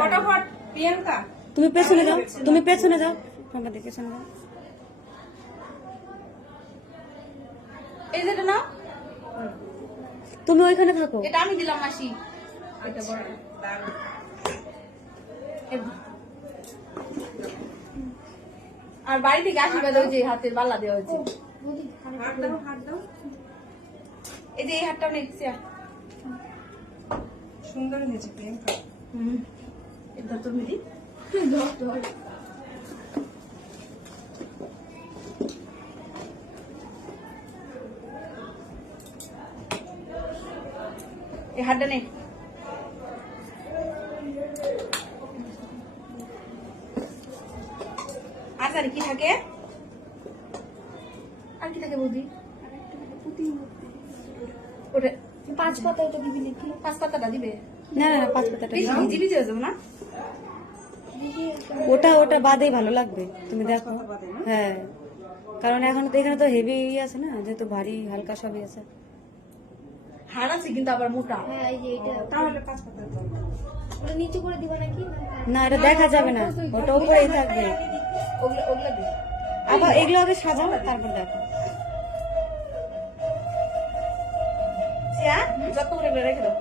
ফটাফট প্রিয়াঙ্কা তুমি পেছনে যাও, তুমি পেছনে যাও, আমাদের পেছনে যাও। এই যেটা না, তুমি ওইখানে থাকো। এটা আমি দিলাম মাসি। এটা বড় আর বাড়ি থেকে আশীর্বাদ ওই যে হাতের বালা দেওয়া হয়েছে। হাত দাও। এই যে এই হাতটাও নিচ্ছি। সুন্দর হয়েছে প্রিয়াঙ্কা। এটা তো মিলি ধর এই হাতটা নে। আচ্ছা কি থাকে, আর কি থাকে বৌদি? ওটা 5 পাতা, ওটা দিবি লিখি। 5 পাতাটা দিবে না না 5 পাতাটা ভিজি ভিজি হয়ে যাবে না? ওটা ওটা বাদেই ভালো লাগবে, তুমি দেখো। হ্যাঁ, কারণ এখন তো এখানে তো হেভি আছে না, যেহেতু ভারী হালকা সবই আছে। হাড় আছে কিন্তু আবার মোটা। হ্যাঁ, এই যে এটা তাহলে 5 পাতা ওটা নিচে করে দিবা নাকি? না, এটা দেখা যাবে না, ওটা উপরেই থাকবে। ওগুলা ওগুলা দে। আবার এগুলো আগে সাজাও, তারপর দেখো। যত করে রেখে দাও।